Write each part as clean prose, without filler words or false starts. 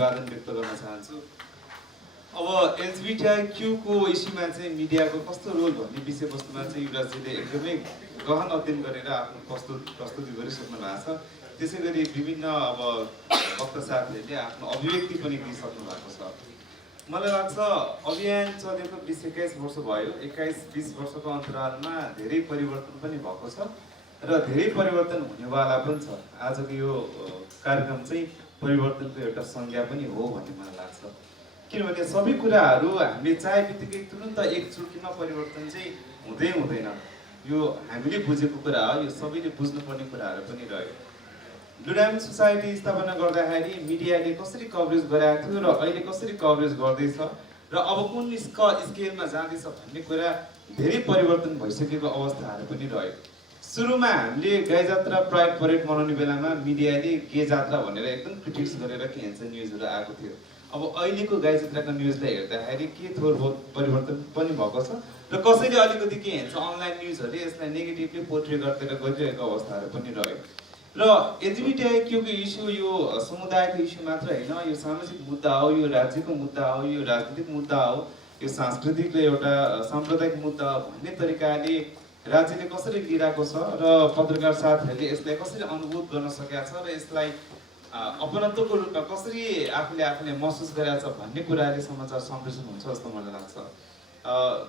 अभिवादन व्यक्त गर्न चाहन्छु। अब एलजिबिटिक्यू को इस्युमा चाहिँ मिडियाको कस्तो रोल भन्ने विषयवस्तुमा चाहिँ युवराजजीले एकदमै गहन अध्ययन गरेर आफ्नो प्रस्तुति गरिसक्नु भएको छ। त्यसै गरी विभिन्न अब वक्ता साथीहरूले आफ्नो अभिव्यक्ति पनि दिइसक्नु भएको छ। मलाई लाग्छ अभियान चलेको 20-21 वर्ष भयो। 21-20 वर्षको अन्तरालमा धेरै परिवर्तन पनि भएको छ र धेरै परिवर्तन हुनेवाला पनि छ। आजको यो कार्यक्रम चाहिँ परिवर्तनको एउटा संज्ञा पनि हो भन्ने मलाई लाग्छ। किनभने सबै कुराहरू हामीले चाहे बित्तिकै तुरुन्त एकचोटिमा परिवर्तन चाहिँ हुँदैन। यो हामीले बुझेको कुरा हो, यो सबैले बुझ्नुपर्ने कुराहरू पनि रह्यो। ब्लु डायमन्ड सोसाइटी स्थापना गर्दाखेरि मिडियाले कसरी कभरेज गराएको थियो र अहिले कसरी कभरेज गर्दैछ र अब कुन स्केलमा जाँदैछ भन्ने कुरा धेरै परिवर्तन भइसकेको अवस्थाहरू पनि रह्यो। सुरुमा हामीले गाई जात्रा प्राइड परेड मनाउने बेलामा मिडियाले गे जात्रा भनेर एकदम क्रिटिक्स गरेर के भन्छ न्युजहरू आएको थियो। अब अहिलेको गाई जात्राको न्युजलाई हेर्दाखेरि के थोर बहुत परिवर्तन पनि भएको छ र कसैले अलिकति के भन्छ अनलाइन न्युजहरूले यसलाई नेगेटिभली पोर्ट्रे गरेर गरिरहेको अवस्थाहरू पनि रह्यो। र एलजिबिटिक्यूको इस्यु यो समुदायको इस्यु मात्र होइन, यो सामाजिक मुद्दा हो, यो राज्यको मुद्दा हो, यो राजनीतिक मुद्दा हो, यो सांस्कृतिक एउटा साम्प्रदायिक मुद्दा हो भन्ने तरिकाले राज्यले कसरी लिइरहेको छ र पत्रकार साथीहरूले यसलाई कसरी अनुभूत गर्न सकेका छ र यसलाई अपनत्वको रूपमा कसरी आफूले महसुस गरेका छ भन्ने कुराले समाचार सम्प्रेषण हुन्छ जस्तो मलाई लाग्छ।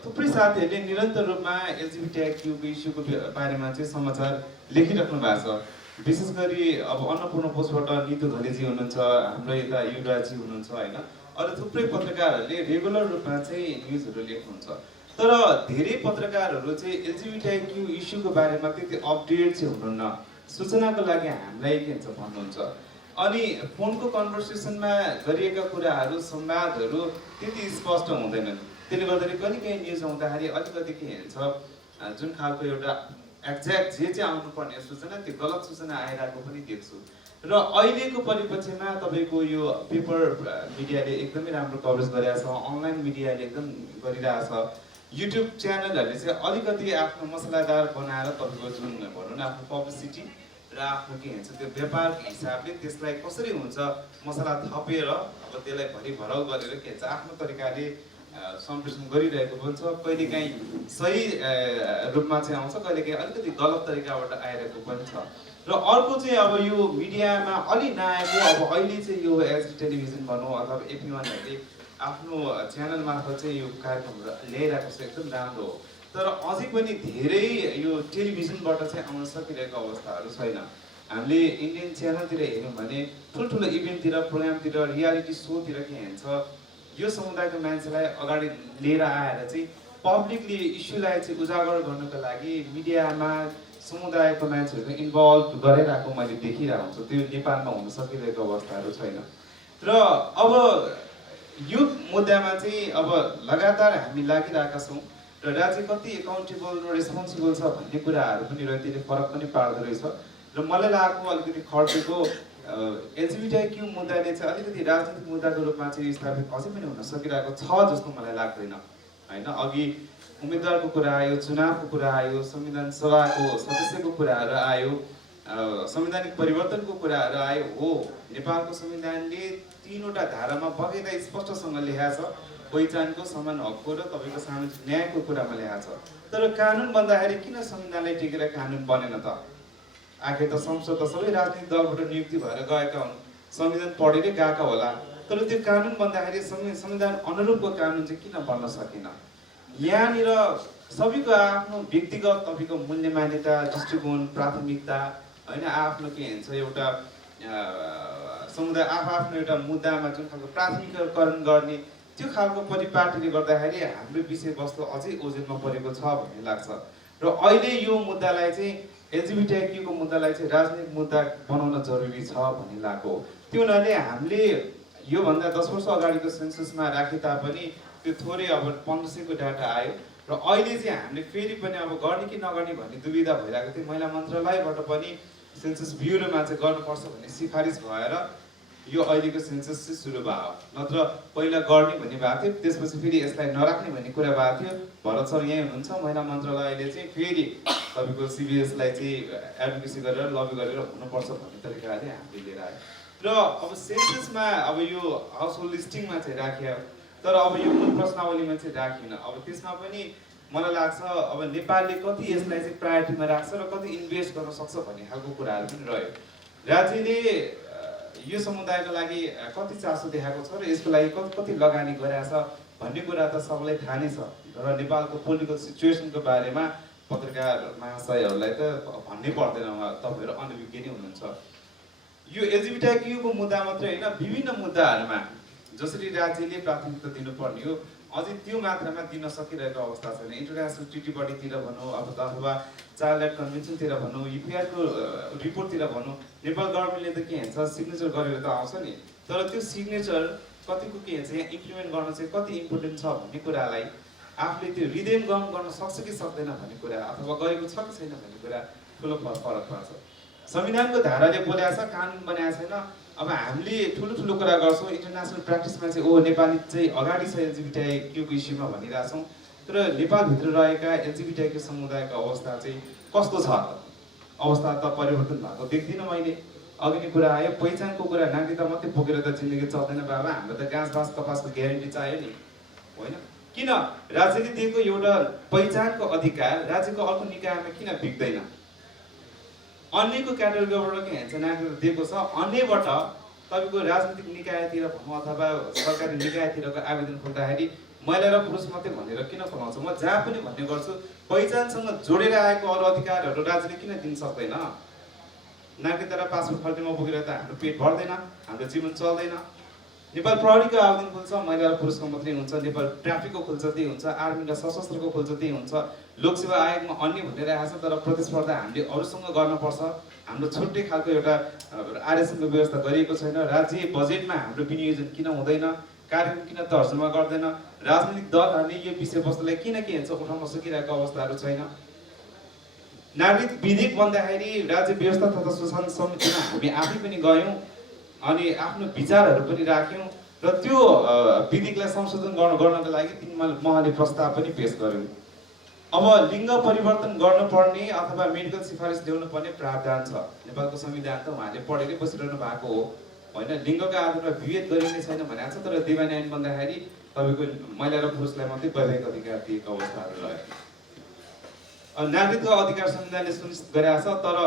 थुप्रै साथीहरूले निरन्तर रूपमा एलजिबिटिक्यूको इस्युको बारेमा चाहिँ समाचार लेखिराख्नु भएको छ। विशेष गरी अब अन्नपूर्ण पोस्टबाट नितु घलेजी हुनुहुन्छ, हाम्रो यता युवराजी हुनुहुन्छ होइन, अरू थुप्रै पत्रकारहरूले रेगुलर रूपमा चाहिँ न्युजहरू लेख्नुहुन्छ। तर धेरै पत्रकारहरू चाहिँ एलजिबिटिक्यू इस्युको बारेमा त्यति अपडेट चाहिँ हुनुहुन्न। सूचनाको लागि हामीलाई के भन्छ भन्नुहुन्छ। अनि फोनको कन्भर्सेसनमा गरिएका कुराहरू संवादहरू त्यति स्पष्ट हुँदैनन्। त्यसले गर्दाखेरि कहिलेकाहीँ न्युज आउँदाखेरि अलिकति के भन्छ जुन खालको एउटा एक्ज्याक्ट जे चाहिँ आउनुपर्ने सूचना त्यो गलत सूचना आइरहेको पनि देख्छु। र अहिलेको परिप्रेक्ष्यमा तपाईँको यो पेपर मिडियाले एकदमै राम्रो कभरेज गरिरहेको छ, अनलाइन मिडियाले एकदम गरिरहेछ, युट्युब च्यानलहरूले चाहिँ अलिकति आफ्नो मसलादार बनाएर तपाईँको जुन भनौँ न आफ्नो पब्लिसिटी र आफ्नो के भन्छ त्यो व्यापारको हिसाबले त्यसलाई कसरी हुन्छ मसला थपेर अब त्यसलाई भरिभराउ गरेर के भन्छ आफ्नो तरिकाले सम्प्रेषण गरिरहेको पनि छ। कहिलेकाहीँ सही रूपमा चाहिँ आउँछ, कहिलेकाहीँ अलिकति गलत तरिकाबाट आइरहेको पनि छ। र अर्को चाहिँ अब यो मिडियामा अलि नआएको अब अहिले चाहिँ यो एसडी टेलिभिजन भनौँ अथवा AP1हरूले आफ्नो च्यानल मार्फत चाहिँ यो कार्यक्रमहरू ल्याइरहेको छ, एकदम राम्रो हो। तर अझै पनि धेरै यो टेलिभिजनबाट चाहिँ आउन सकिरहेको अवस्थाहरू छैन। हामीले इन्डियन च्यानलतिर हेऱ्यौँ भने ठुल्ठुलो इभेन्टतिर, प्रोग्रामतिर, रियालिटी सोतिर के भन्छ यो समुदायको मान्छेलाई अगाडि लिएर आएर चाहिँ पब्लिकली इस्युलाई चाहिँ उजागर गर्नको लागि मिडियामा समुदायको मान्छेहरूको इन्भल्भ गरिरहेको मैले देखिरहेको हुन्छु। त्यो नेपालमा हुन सकिरहेको अवस्थाहरू छैन। र अब यो मुद्दामा चाहिँ अब लगातार हामी लागिरहेका छौँ र राज्य कति एकाउन्टेबल र रेस्पोन्सिबल छ भन्ने कुराहरू पनि रहेछ, त्यसले फरक पनि पार्दो रहेछ। र मलाई लागेको अलिकति खर्चेको एलजिबिटिक्यू मुद्दाले चाहिँ अलिकति राजनीतिक मुद्दाको रूपमा चाहिँ स्थापित अझै पनि हुन सकिरहेको छ जस्तो मलाई लाग्दैन होइन। अघि उम्मेदवारको कुरा आयो, चुनावको कुरा आयो, संविधान सभाको सदस्यको कुराहरू आयो, संवैधानिक परिवर्तनको कुराहरू आयो। हो, नेपालको संविधानले 3वटा धारामा बगैँचा स्पष्टसँग लेखाएको छ, पहिचानको, समान हकको र तपाईँको सामाजिक न्यायको कुरामा लेखाएको छ। तर कानुन बन्दाखेरि किन संविधानलाई टेकेर कानुन बनेन त? आखिर त संसद त सबै राजनीतिक दलबाट नियुक्ति भएर गएका हुन्, संविधान पढेरै गएका होला। तर त्यो कानुन बन्दाखेरि संविधान अनुरूपको कानुन चाहिँ किन बन्न सकेन? यहाँनिर सबैको आफ्नो व्यक्तिगत तपाईँको मूल्य मान्यता, दृष्टिकोण, प्राथमिकता होइन, आफ्नो के भन्छ एउटा समुदाय आफ्नो एउटा मुद्दामा जुन खालको प्राथमिकरण गर्ने त्यो खालको परिपाटीले गर्दाखेरि हाम्रो विषयवस्तु अझै ओझेलमा परेको छ भन्ने लाग्छ। र अहिले यो मुद्दालाई चाहिँ एलजिबिटिक्यूको मुद्दालाई चाहिँ राजनीतिक मुद्दा बनाउन जरुरी छ भन्ने लाग्यो। त्यो हुनाले हामीले योभन्दा 10 वर्ष अगाडिको सेन्ससमा राखे तापनि त्यो थोरै अब 1500को डाटा आयो र अहिले चाहिँ हामीले फेरि पनि अब गर्ने कि नगर्ने भन्ने दुविधा भइरहेको थियो। महिला मन्त्रालयबाट पनि सेन्सस ब्युरोमा चाहिँ गर्नुपर्छ भन्ने सिफारिस भएर यो अहिलेको सेन्सस चाहिँ सुरु भयो। नत्र पहिला गर्ने भन्ने भएको थियो, त्यसपछि फेरि यसलाई नराख्ने भन्ने कुरा भएको थियो। भरत सर यहीँ हुनुहुन्छ, महिला मन्त्रालयले चाहिँ फेरि तपाईँको CBSलाई चाहिँ एडभोकेसी गरेर लबी गरेर हुनुपर्छ भन्ने तरिकाले हामीले लिएर आयो। र अब सेन्ससमा अब यो हाउस होल्ड लिस्टिङमा चाहिँ राखियो, तर अब यो मूल प्रश्नावलीमा चाहिँ राखिएन। अब त्यसमा पनि मलाई लाग्छ अब नेपालले कति यसलाई चाहिँ प्रायोरिटीमा राख्छ र कति इन्भेस्ट गर्न सक्छ भन्ने खालको कुराहरू पनि रह्यो। राज्यले यो समुदायको लागि कति चासो देखाएको छ र यसको लागि कति लगानी गरेको छ भन्ने कुरा त सबैलाई थाहा नै छ। र नेपालको पोलिटिकल सिचुएसनको बारेमा पत्रकार महाशयहरूलाई त भन्नै पर्दैन, तपाईँहरू अनभिज्ञ नै हुनुहुन्छ। यो एलजिबिटिक्यूको मुद्दा मात्रै होइन, विभिन्न मुद्दाहरूमा जसरी राज्यले प्राथमिकता दिनुपर्ने हो अझै त्यो मात्रामा दिन सकिरहेको अवस्था छैन। इन्टरनेसनल ट्रिटी बडीतिर भनौँ अथवा चाइल्ड राइट कन्भेन्सनतिर भनौँ, युपिआरको रिपोर्टतिर भनौँ, नेपाल गभर्मेन्टले त के भन्छ सिग्नेचर गरेर त आउँछ नि, तर त्यो सिग्नेचर कतिको के भन्छ यहाँ इम्प्लिमेन्ट गर्न चाहिँ कति इम्पोर्टेन्ट छ भन्ने कुरालाई आफूले त्यो हृदयङ्गम गर्न सक्छ कि सक्दैन भन्ने कुरा अथवा गरेको छ कि छैन भन्ने कुरा ठुलो फरक पर्छ। संविधानको धाराले बोलेको छ, कानुन बनाएको छैन। अब हामीले ठुलो कुरा गर्छौँ, इन्टरनेसनल प्र्याक्टिसमा चाहिँ नेपाली चाहिँ अगाडि छ एलजिबिटिक्यूको इस्युमा भनिरहेछौँ, तर नेपालभित्र रहेका एलजिबिटिक्यू समुदायको अवस्था चाहिँ कस्तो छ त? अवस्था त परिवर्तन भएको देख्दिनँ मैले। अघि नै कुरा आयो, पहिचानको कुरा, नागरिकता मात्रै बोकेर त जिन्दगी चल्दैन बाबा, हाम्रो त घाँस बाँस कपासको ग्यारेन्टी चाहियो नि, होइन? किन राज्यले दिएको एउटा पहिचानको अधिकार राज्यको अर्को निकायमा किन बिग्दैन? अन्यको क्याटेगोरीबाट के भन्छ नागरिकता दिएको छ, अन्यबाट तपाईँको राजनीतिक निकायतिर भनौँ अथवा सरकारी निकायतिरको आवेदन खोल्दाखेरि महिला र पुरुष मात्रै भनेर किन खोलाउँछ? म जहाँ पनि भन्ने गर्छु, पहिचानसँग जोडेर आएको अरू अधिकारहरू राज्यले किन दिन सक्दैन? नागरिकता र पासपोर्ट फर्केमा बोकेर त हाम्रो पेट भर्दैन, हाम्रो जीवन चल्दैन। नेपाल प्रहरीको आवेदन खोल्छ, महिला र पुरुषको मात्रै हुन्छ, नेपाल ट्राफिकको खोल्छ त्यही हुन्छ, आर्मी र सशस्त्रको खोल्छ त्यही हुन्छ, लोकसेवा आयोगमा अन्य भनिरहेको छ, तर प्रतिस्पर्धा हामीले अरूसँग गर्नुपर्छ। हाम्रो छुट्टै खालको एउटा आरक्षणको व्यवस्था गरिएको छैन। राज्य बजेटमा हाम्रो विनियोजन किन हुँदैन? कार्यक्रम किन तर्जुमा गर्दैन? राजनीतिक दलहरूले यो विषयवस्तुलाई किन के भन्छ उठाउन सकिरहेको अवस्थाहरू छैन। नागरिक विधेयक भन्दाखेरि राज्य व्यवस्था तथा सुशासन समितिमा हामी आफै पनि गयौँ अनि आफ्नो विचारहरू पनि राख्यौँ र त्यो विधेयकलाई संशोधन गर्नको लागि 3 महले प्रस्ताव पनि पेश गर्यौँ। अब लिङ्ग परिवर्तन गर्नुपर्ने अथवा मेडिकल सिफारिस ल्याउनु पर्ने प्रावधान छ। नेपालको संविधान त उहाँले पढेरै बसिरहनु भएको हो, होइन? लिङ्गको आधारमा विभेद गरिने छैन भनेको छ, तर देवानी ऐन भन्दाखेरि तपाईँको महिला र पुरुषलाई मात्रै वैवाहिक अधिकार दिएको अवस्थाहरू रह्यो। नागरिकको अधिकार संविधानले सुनिश्चित गरेको छ, तर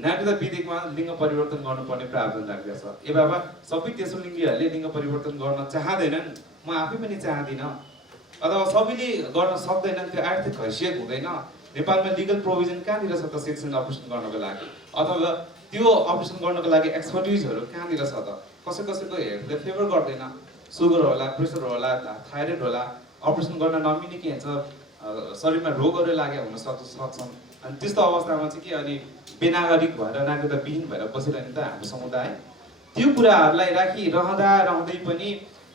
नागरिकता विधेयकमा लिङ्ग परिवर्तन गर्नुपर्ने प्रावधान राखेको छ। ए बाबा, सबै तेस्रो लिङ्गीहरूले लिङ्ग परिवर्तन गर्न चाहँदैनन्, म आफै पनि चाहदिनँ, अथवा सबैले गर्न सक्दैनन्, त्यो आर्थिक हैसियत हुँदैन। नेपालमा लिगल प्रोभिजन कहाँनिर छ त सेक्सन अपरेसन गर्नको लागि, अथवा त्यो अपरेसन गर्नको लागि एक्सपर्टिजहरू कहाँनिर छ त? कसैको हेल्थले फेभर गर्दैन, सुगर होला, प्रेसर होला, थाइरोइड होला, अपरेसन गर्न नमिल्ने के भन्छ शरीरमा रोगहरू लागे हुन सक्छन्। अनि त्यस्तो अवस्थामा चाहिँ के अनि बेनागरिक भएर नागरिकता विहीन भएर बसिरहने त हाम्रो समुदाय। त्यो कुराहरूलाई रहँदै पनि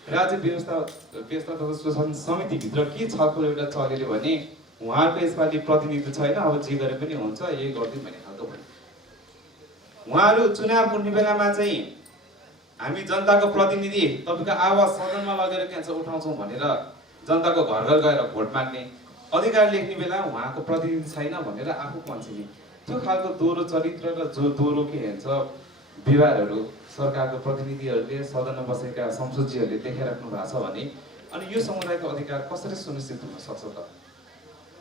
राज्य व्यवस्था तथा सुशासन समितिभित्र के छलफल एउटा चलेर भने उहाँहरूको यसपालि प्रतिनिधि छैन, अब जे गरे पनि हुन्छ, यही गरिदिउँ भन्ने खालको भने उहाँहरू चुनाव उठ्ने बेलामा चाहिँ हामी जनताको प्रतिनिधि तपाईँको आवाज सदनमा लगेर के भन्छ उठाउँछौँ भनेर जनताको घर घर गएर भोट माग्ने, अधिकार लेख्ने बेला उहाँको प्रतिनिधि छैन भनेर आफू पन्छिने, त्यो खालको दोहोरो चरित्र र जो दोहोरो के भन्छ व्यवहारहरू सरकारको प्रतिनिधिहरूले सदनमा बसेका संसदीयहरूले देखाइराख्नु भएको छ भने अनि यो समुदायको अधिकार कसरी सुनिश्चित हुन सक्छ त?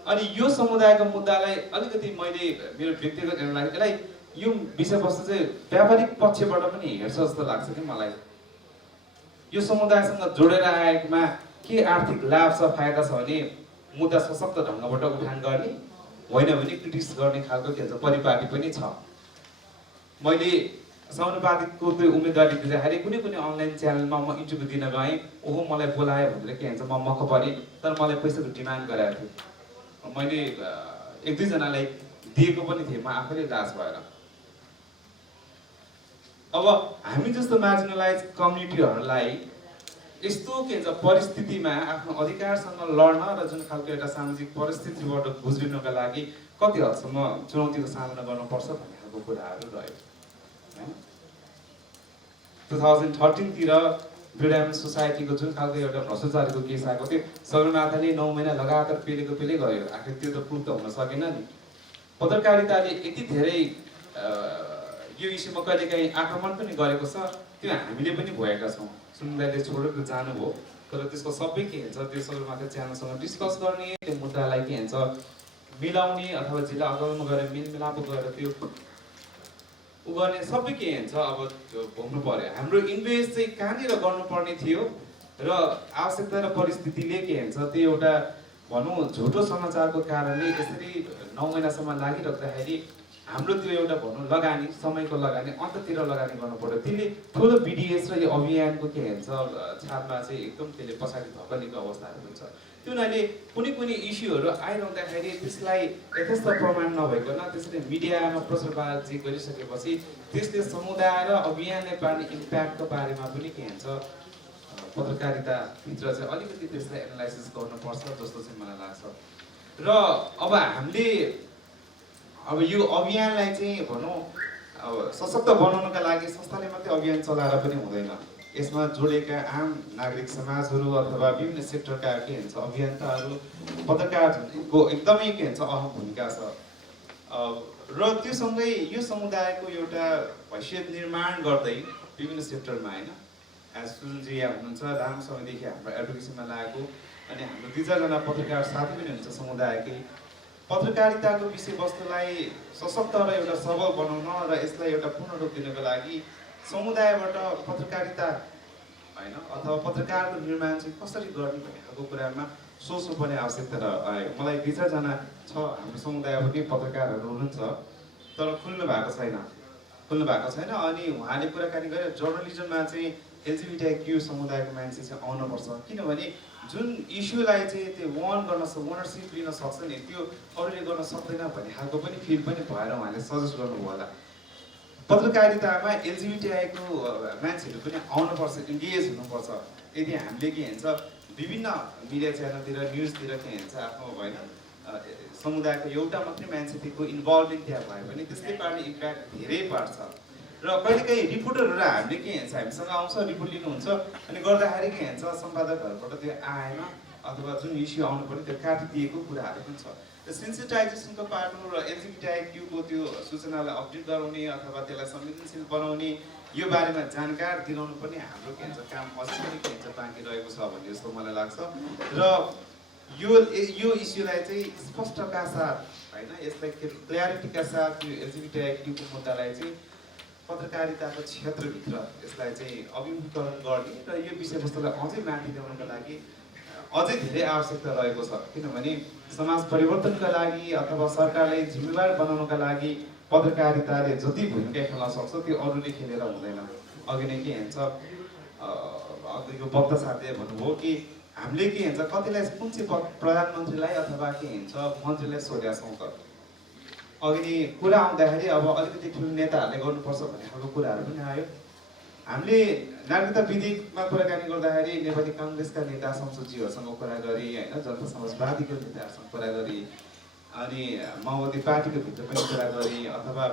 अनि यो समुदायको मुद्दालाई अलिकति मैले मेरो व्यक्तिगत यसलाई यो विषयवस्तु चाहिँ व्यापारिक पक्षबाट पनि हेर्छ जस्तो लाग्छ कि मलाई। यो समुदायसँग जोडेर आएकोमा के आर्थिक लाभ छ, फाइदा छ भने मुद्दा सशक्त ढङ्गबाट उठान गर्ने, होइन भने क्रिटिक्स गर्ने खालको के भन्छ परिपाटी पनि छ। मैले समानुपातिकको त्यो उम्मेदवारी दिँदाखेरि कुनै अनलाइन च्यानलमा म इन्टरभ्यू दिन गएँ, ओहो मलाई बोलायो भनेर के भन्छ म मक्क परेँ, तर मलाई पैसाको डिमान्ड गराएको थियो। मैले 1-2 जनालाई दिएको पनि थिएँ, म आफैले लाज भएर। अब हामी जस्तो मार्जिनलाइज कम्युनिटीहरूलाई यस्तो के भन्छ परिस्थितिमा आफ्नो अधिकारसँग लड्न र जुन खालको एउटा सामाजिक परिस्थितिबाट गुज्रिनका लागि कति हदसम्म चुनौतीको सामना गर्नुपर्छ भन्ने खालको कुराहरू रह्यो। 2013 तिर फ्रिडम सोसाइटीको जुन खालको एउटा भ्रष्टाचारको केस आएको थियो, सगरमाथाले 9 महिना लगातार पेलेको गयो, आखिर त्यो त प्रुफ त हुन सकेन नि। पत्रकारिताले यति धेरै यो इस्युमा कहिलेकाहीँ आक्रमण पनि गरेको छ, त्यो हामीले पनि भएका छौँ। समुदायले छोडेर जानुभयो, तर त्यसको सबै के हुन्छ त्यो सदरमुकाम च्यानलसँग डिस्कस गर्ने, त्यो मुद्दालाई के हुन्छ मिलाउने अथवा जिल्ला अदालतमा गएर मेलमिलाप गरेर त्यो उ गर्ने सबै के हुन्छ अब भोग्नु पर्यो। हाम्रो इन्भेस्ट चाहिँ कहाँनिर गर्नुपर्ने थियो र आवश्यकता र परिस्थितिले के हुन्छ त्यो एउटा भनौँ झुटो समाचारको कारणले यसरी 9 महिनासम्म लागिराख्दाखेरि हाम्रो त्यो एउटा भनौँ लगानी, समयको लगानी अन्ततिर लगानी गर्नु पर्यो। त्यसले ठुलो बिडिएस र यो अभियानको के हुन्छ छापमा चाहिँ एकदम त्यसले पछाडि धपालेको अवस्थाहरू हुन्छ। त्यो हुनाले कुनै इस्युहरू आइरहँदाखेरि त्यसलाई यथेष्ट प्रमाण नभइकन त्यसरी मिडियामा प्रचार चाहिँ गरिसकेपछि त्यसले समुदाय र अभियानले पार्ने इम्प्याक्टको बारेमा पनि के हुन्छ पत्रकारिताभित्र चाहिँ अलिकति त्यसलाई एनालाइसिस गर्नुपर्छ जस्तो चाहिँ मलाई लाग्छ। र अब हामीले अब यो अभियानलाई चाहिँ भनौँ अब सशक्त बनाउनका लागि संस्थाले मात्रै अभियान चलाएर पनि हुँदैन। यसमा जोडेका आम नागरिक समाजहरू अथवा विभिन्न सेक्टरका के हुन्छ अभियन्ताहरू, पत्रकारको एकदमै के हुन्छ अहम भूमिका छ। र त्यो सँगै यो समुदायको एउटा हैसियत निर्माण गर्दै विभिन्न सेक्टरमा होइन एज सुनजी यहाँ हुनुहुन्छ, लामो समयदेखि हाम्रो एडभोकेसीमा लागेको, अनि हाम्रो 2-4जना पत्रकार साथी पनि हुन्छ समुदायकै। पत्रकारिताको विषयवस्तुलाई सशक्त र एउटा सबल बनाउन र यसलाई एउटा पूर्ण रूप दिनको लागि समुदायबाट पत्रकारिता होइन अथवा पत्रकारको निर्माण चाहिँ कसरी गर्ने भन्ने खालको कुरामा सोच्नुपर्ने आवश्यकता आयो। मलाई 2-4जना छ हाम्रो समुदायमा पनि पत्रकारहरू हुनुहुन्छ तर खुल्नु भएको छैन। अनि उहाँले कुराकानी गरेर जर्नलिजममा चाहिँ एलजिबिटिक्यू समुदायको मान्छे चाहिँ आउनुपर्छ, किनभने जुन इस्युलाई चाहिँ त्यो ओनरसिप लिन सक्छ नि त्यो अरूले गर्न सक्दैन भन्ने खालको पनि फिल पनि भएर उहाँले सजेस्ट गर्नुभयो होला। पत्रकारितामा एलजिबिटिआईको मान्छेहरू पनि आउनुपर्छ, इन्गेज हुनुपर्छ। यदि हामीले के हुन्छ विभिन्न मिडिया च्यानलतिर न्युजतिर के हुन्छ आफ्नो होइन समुदायको एउटा मात्रै मान्छेको इन्भल्भमेन्ट त्यहाँ भयो भने त्यसले पार्ने इम्प्याक्ट धेरै पार्छ। र कहिलेकाहीँ रिपोर्टरहरू हामीले के हुन्छ हामीसँग आउँछ रिपोर्ट लिनुहुन्छ अनि गर्दाखेरि के हुन्छ सम्पादकहरूबाट त्यो आएन अथवा जुन इस्यु आउनु पर्यो त्यो काटिदिएको कुराहरू पनि छ। र सेन्सिटाइजेसनको पार्नु र एलजिबिटिक्यूको त्यो सूचनालाई अपडेट गराउने अथवा त्यसलाई संवेदनशील बनाउने यो बारेमा जानकार दिलाउनु पनि हाम्रो के हुन्छ काम अझै पनि के हुन्छ बाँकी रहेको छ भन्ने जस्तो मलाई लाग्छ। र यो इस्युलाई चाहिँ स्पष्टका साथ होइन यसलाई क्ल्यारिटीका साथ यो एलजिबिटिक्यूको मुद्दालाई चाहिँ पत्रकारिताको क्षेत्रभित्र यसलाई चाहिँ अभिमुखीकरण गर्ने र यो विषयवस्तुलाई अझै माथि ल्याउनको लागि अझै धेरै आवश्यकता रहेको छ। किनभने समाज परिवर्तनका लागि अथवा सरकारलाई जिम्मेवार बनाउनका लागि पत्रकारिताले जति भूमिका खेल्न सक्छ त्यो अरूले खेलेर हुँदैन। अघि नै के हुन्छ अघिको वक्ता साथीले भन्नुभयो कि हामीले के हुन्छ कतिलाई कुन चाहिँ प्रधानमन्त्रीलाई अथवा के हुन्छ मन्त्रीलाई सोधेका छौँ त अघि नै कुरा आउँदाखेरि अब अलिकति ठुलो नेताहरूले गर्नुपर्छ भन्ने खालको कुराहरू पनि आयो। हामीले नागरिकता विधेयकमा कुराकानी गर्दाखेरि नेपाली काङ्ग्रेसका नेता संसदज्यूहरूसँग कुरा गरी होइन जनता समाजवादीको नेताहरूसँग कुरा गरी अनि माओवादी पार्टीको भित्र पनि कुरा गरी अथवा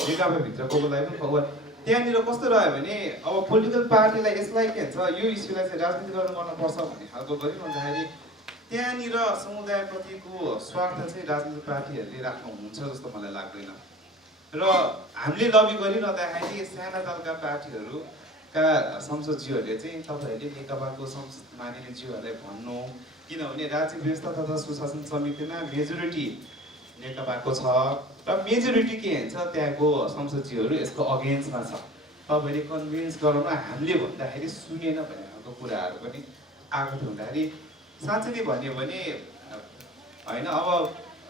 नेकपाभित्रकोलाई पनि त्यहाँनिर कस्तो रह्यो भने अब पोलिटिकल पार्टीलाई यसलाई के भन्छ यो इस्युलाई चाहिँ राजनीति गर्नुपर्छ भन्ने खालको गरिरहँदाखेरि त्यहाँनिर समुदायप्रतिको स्वार्थ चाहिँ राजनीतिक पार्टीहरूले राख्नुहुन्छ जस्तो मलाई लाग्दैन। र हामीले लबी गरिरहँदाखेरि साना दलका पार्टीहरूका संसदज्यूहरूले चाहिँ तपाईँहरूले नेकपाको संसद मानिने ज्यूहरूलाई भन्नु, किनभने राज्य व्यवस्था तथा सुशासन समितिमा मेजोरिटी नेकपाको छ र मेजोरिटी के हुन्छ त्यहाँको संसदज्यूहरू यसको अगेन्स्टमा छ। तपाईँले कन्भिन्स गराउन हामीले भन्दाखेरि सुनेन भन्ने खालको कुराहरू पनि आएको थियो। हुँदाखेरि साँच्चै नै भन्यो भने होइन अब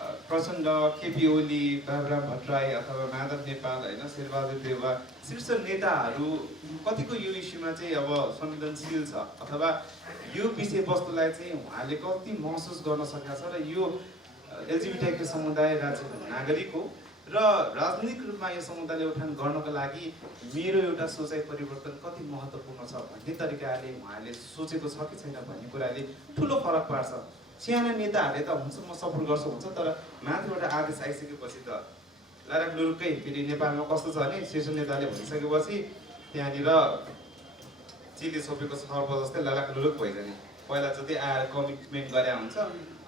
प्रचण्ड, केपी ओली, बाबुराम भट्टराई अथवा माधव नेपाल होइन शेरबहादुर देउवा शीर्ष नेताहरू कतिको यो इस्युमा चाहिँ अब संवेदनशील छ अथवा यो विषयवस्तुलाई चाहिँ उहाँले कति महसुस गर्न सकेका छ र यो एलजिबिटिक्यू समुदाय राज्यको नागरिक हो र राजनीतिक रूपमा यो समुदायले उठान गर्नको लागि मेरो एउटा सोचाइ परिवर्तन कति महत्त्वपूर्ण छ भन्ने तरिकाले उहाँले सोचेको छ कि छैन भन्ने कुराले ठुलो फरक पार्छ। साना नेताहरूले त हुन्छ म सपोर्ट गर्छु हुन्छ तर माथिबाट आदेश आइसकेपछि त लाराक लुरुक्कै फेरि नेपालमा कस्तो छ भने शीर्ष नेताले भनिसकेपछि त्यहाँनिर चिले छोपेको सर्प जस्तै लाराक लुरुक भइजाने पहिला जति आएर कमिटमेन्ट गरे हुन्छ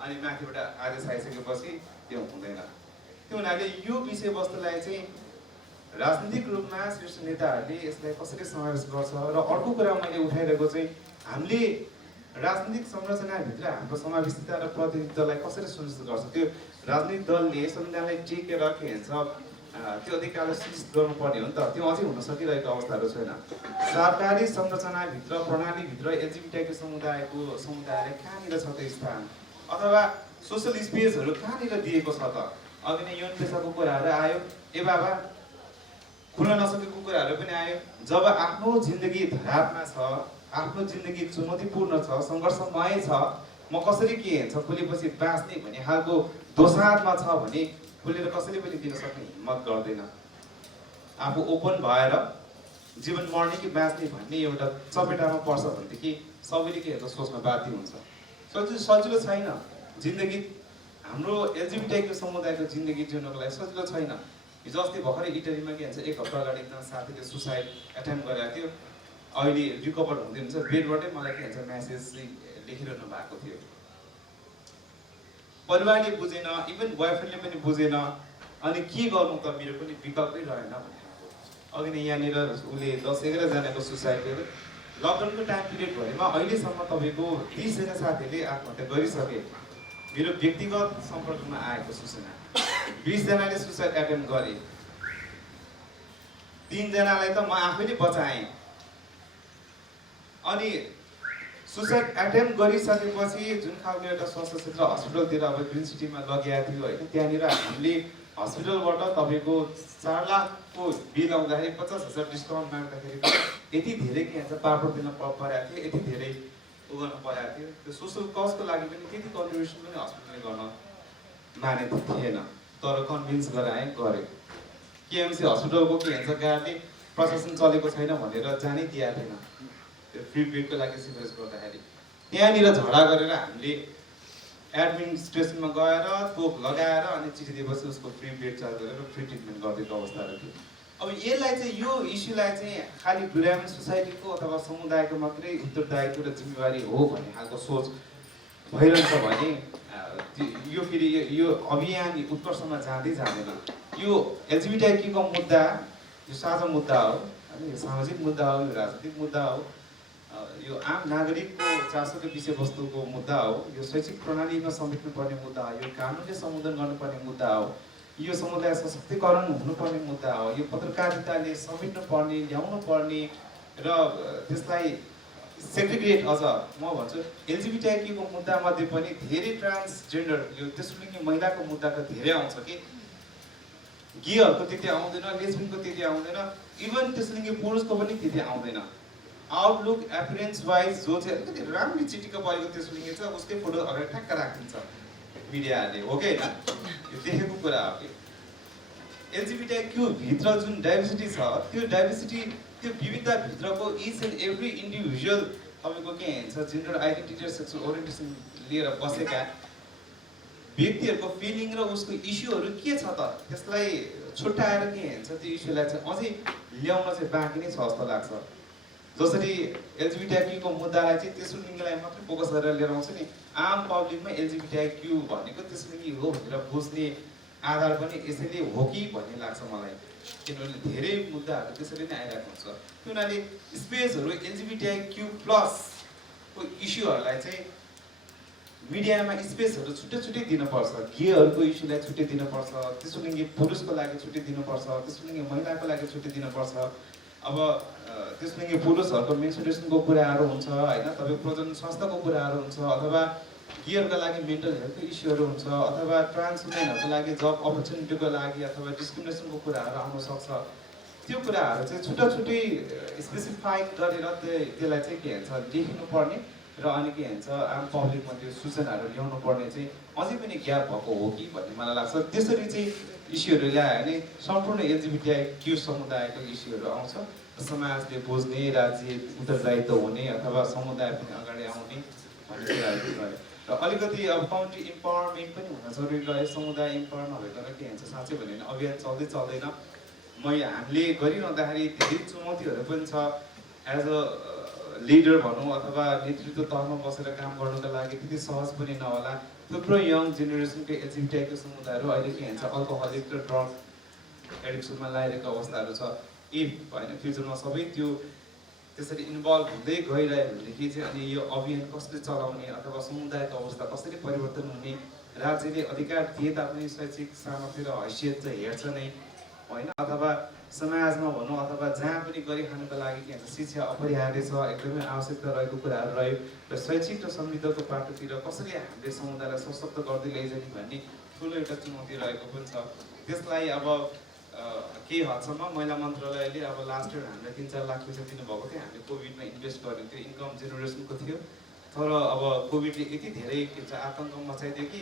अनि माथिबाट आदेश आइसकेपछि त्यो हुँदैन। त्यो हुनाले यो विषयवस्तुलाई चाहिँ राजनीतिक रूपमा शीर्ष नेताहरूले यसलाई कसरी समावेश गर्छ र अर्को कुरा मैले उठाइरहेको चाहिँ हामीले राजनीतिक संरचनाभित्र हाम्रो समावेशिता र प्रतिनिधित्वलाई कसरी सुनिश्चित गर्छ। त्यो राजनीतिक दलले संविधानलाई टेकेर के भन्छ त्यो अधिकारलाई सुनिश्चित गर्नुपर्ने हो नि त, त्यो अझै हुन सकिरहेको अवस्थाहरू छैन। सरकारी संरचनाभित्र प्रणालीभित्र एलजिबिटिक्यू समुदायलाई कहाँनिर छ त्यो स्थान अथवा सोसल स्पेसहरू कहाँनिर दिएको छ त। अघि नै यौन पेसाको कुराहरू आयो, ए बाबा खुल्न नसकेको कुराहरू पनि आयो। जब आफ्नो जिन्दगी धरापमा छ, आफ्नो जिन्दगी चुनौतीपूर्ण छ, सङ्घर्षमय छ, म कसरी के हुन्छ खुलेपछि बाँच्ने भन्ने खालको दोसाँधमा छ भने खुलेर कसैले पनि दिन सक्ने हिम्मत गर्दैन। आफू ओपन भएर जीवन मर्ने कि बाँच्ने भन्ने एउटा चपेटामा पर्छ भनेदेखि सबैले के हुन्छ सोच्न बाध्य हुन्छ। सजिलो छैन जिन्दगी, हाम्रो एलजिबिटिक्यू समुदायको जिन्दगी जिउनको लागि सजिलो छैन। हिजो अस्ति भर्खरै इटलीमा के भन्छ एक हप्ता अगाडि एकजना साथीले सुसाइड एटेम्प गरेको थियो, अहिले रिकभर हुँदै हुन्छ। बेडबाटै मलाई के भन्छ म्यासेज लेखिरहनु भएको थियो। परिवारले बुझेन, इभन बोयफ्रेन्डले पनि बुझेन, अनि के गर्नु त मेरो पनि विकल्पै रहेन भन्ने। अघि नै यहाँनिर उसले 10-11 जनाको सुसाइड गर्यो। लकडाउनको टाइम पिरियडभरिमा अहिलेसम्म तपाईँको 30 जना साथीहरूले आत्महत्या गरिसके। मेरो व्यक्तिगत सम्पर्कमा आएको सूचना 20 जनाले सुसाइड एटेम्प गरे। 3 जनालाई त म आफैले बचाएँ। अनि सुसाइड एटेम्प गरिसकेपछि जुन खालको एउटा स्वास्थ्य क्षेत्र हस्पिटलतिर अब ग्रिन सिटीमा लगिएको थियो होइन, त्यहाँनिर हामीले हस्पिटलबाट तपाईँको 4 लाखको बिल आउँदाखेरि 50,000 डिस्काउन्ट माग्दाखेरि यति धेरै के भन्छ पापर दिन परेको थियो, यति धेरै उ गर्नु परेको थियो। त्यो सोसल कजको लागि पनि त्यति कन्ट्रिब्युसन पनि हस्पिटलले गर्न मानेको थिएन, तर कन्भिन्स गराएँ गरे। केएमसी हस्पिटलको के भन्छ गाडीले प्रशासन चलेको छैन भनेर जानै दिएको थिएन। त्यो फ्री बेडको लागि सिफारिस गर्दाखेरि त्यहाँनिर झगडा गरेर हामीले एडमिनिस्ट्रेसनमा गएर तोप लगाएर अनि चिठी दिएपछि उसको फ्री बेड चार्ज गरेर फ्री ट्रिटमेन्ट गरिदिएको अवस्थाहरू थियो। अब यसलाई चाहिँ यो इस्युलाई चाहिँ खालि ग्रामीण सोसाइटीको अथवा समुदायको मात्रै उत्तरदायित्व र जिम्मेवारी हो भन्ने खालको सोच भइरहन्छ भने यो फेरि यो अभियान उत्कर्षमा जाँदै जाँदैन। यो एलजिबिटिक्यूको मुद्दा यो साझा मुद्दा हो, अनि यो सामाजिक मुद्दा हो, यो राजनीतिक मुद्दा हो, यो आम नागरिकको चासोको विषयवस्तुको मुद्दा हो, यो शैक्षिक प्रणालीमा समेट्नुपर्ने मुद्दा हो, यो कानुनले सम्बोधन गर्नुपर्ने मुद्दा हो, यो समुदाय सशक्तिकरण हुनुपर्ने मुद्दा हो, यो पत्रकारिताले समेट्नुपर्ने ल्याउनु पर्ने र त्यसलाई सेग्रिगेट अझ म भन्छु एलजिबिटिक्यूको मुद्दामध्ये पनि धेरै ट्रान्सजेन्डर यो तेस्रो लिङ्गी महिलाको मुद्दा त धेरै आउँछ कि गेहरूको त्यति आउँदैन, लेस्बियनको त्यति आउँदैन, इभन तेस्रो लिङ्गी पुरुषको पनि त्यति आउँदैन। आउटलुक एपियरेन्स वाइज जो चाहिँ अलिकति राम्ररी चिटिक्क परेको तेस्रो लिङ्गी छ उसकै फोटो अगाडि ठ्याक्क राखिदिन्छ मिडियाहरूले, हो कि होइन? यो देखेको कुरा हो कि एलजिबिटिक्यू भित्र जुन डाइभर्सिटी छ त्यो डाइभर्सिटी त्यो विविधताभित्रको इच एन्ड एभ्री इन्डिभिजुअल तपाईँको के भन्छ जेन्डर आइडेन्टिटी र सेक्सुअल ओरिएन्टेसन लिएर बसेका व्यक्तिहरूको फिलिङ र उसको इस्युहरू के छ त त्यसलाई छुट्याएर के भन्छ त्यो इस्युलाई चाहिँ अझै ल्याउन चाहिँ बाँकी नै छ जस्तो लाग्छ। जसरी एलजिबिटिक्यूको मुद्दालाई चाहिँ तेस्रो लिङ्गलाई मात्रै फोकस गरेर लिएर आउँछ नि, आम पब्लिकमा एलजिबिटिक्यू भनेको तेस्रो लिङ्गी हो भनेर बुझ्ने आधार पनि यसैले हो कि भन्ने लाग्छ मलाई, किनभने धेरै मुद्दाहरू त्यसरी नै आइरहेको हुन्छ। त्यो हुनाले स्पेसहरू एलजिबिटिक्यू प्लसको इस्युहरूलाई चाहिँ मिडियामा स्पेसहरू छुट्टै छुट्टै दिनुपर्छ। गेहरूको इस्युलाई छुट्टै दिनुपर्छ, तेस्रो लिङ्गी पुरुषको लागि छुट्टै दिनुपर्छ, तेस्रो लिङ्गी महिलाको लागि छुट्टै दिनुपर्छ। अब तेस्रो लिङ्गी पुरुषहरूको मेन्सुरेसनको कुराहरू हुन्छ होइन, तपाईँको प्रजनन स्वास्थ्यको कुराहरू हुन्छ, अथवा गेहरूका लागि मेन्टल हेल्थको इस्युहरू हुन्छ, अथवा ट्रान्स वुमेनहरूको लागि जब अपर्च्युनिटीको लागि अथवा डिस्क्रिमिनेसनको कुराहरू आउन सक्छ। त्यो कुराहरू चाहिँ छुट्टा छुट्टै स्पेसिफाई गरेर त्यसलाई चाहिँ के भन्छ लेख्नु पर्ने र अनि के भन्छ आम पब्लिकमा त्यो सूचनाहरू ल्याउनु पर्ने चाहिँ अझै पनि ग्याप भएको हो कि भन्ने मलाई लाग्छ। त्यसरी चाहिँ इस्युहरू ल्यायो भने सम्पूर्ण एलजिबिटिक्यू समुदायको इस्युहरू आउँछ, समाजले बुझ्ने, राज्य उत्तरदायित्व हुने अथवा समुदाय पनि अगाडि आउने भन्ने कुराहरू गरे र अलिकति अब कम्युनिटी इम्पावरमेन्ट पनि हुन जरुरी रह्यो। समुदाय इम्पावर नभइकन के भन्छ साँच्चै भन्यो भने अभियान चल्दैन। हामीले गरिरहँदाखेरि धेरै चुनौतीहरू पनि छ। एज अ लिडर भनौँ अथवा नेतृत्व तहमा बसेर काम गर्नुको लागि त्यति सहज पनि नहोला। थुप्रो यङ जेनेरेसनको एलजिबिटिक्यू समुदायहरू अहिले के भन्छ अल्कोहलिक र ड्रग एडिक्सनमा लागिरहेको अवस्थाहरू छ। इफ होइन फ्युचरमा सबै त्यो त्यसरी इन्भल्भ हुँदै गइरह्यो भनेदेखि चाहिँ अनि यो अभियान कसले चलाउने अथवा समुदायको अवस्था कसरी परिवर्तन हुने, राज्यले अधिकार दिए तापनि शैक्षिक सामर्थ्य र हैसियत चाहिँ हेर्छ नै होइन, अथवा समाजमा भनौँ अथवा जहाँ पनि गरिखानुको लागि के भन्छ शिक्षा अपरिहार्य छ, एकदमै आवश्यकता रहेको कुराहरू रह्यो र शैक्षिक र समृद्धको पाटोतिर कसरी हामीले समुदायलाई सशक्त गर्दै लैजाने भन्ने ठुलो एउटा चुनौती रहेको पनि छ। त्यसलाई अब केही हदसम्म महिला मन्त्रालयले अब लास्ट इयर हामीलाई 3-4 लाख पैसा दिनुभएको थियो, हामीले कोभिडमा इन्भेस्ट गरेको थियो, इन्कम जेनेरेसनको थियो। तर अब कोभिडले यति धेरै के भन्छ आतङ्क मचाइदियो कि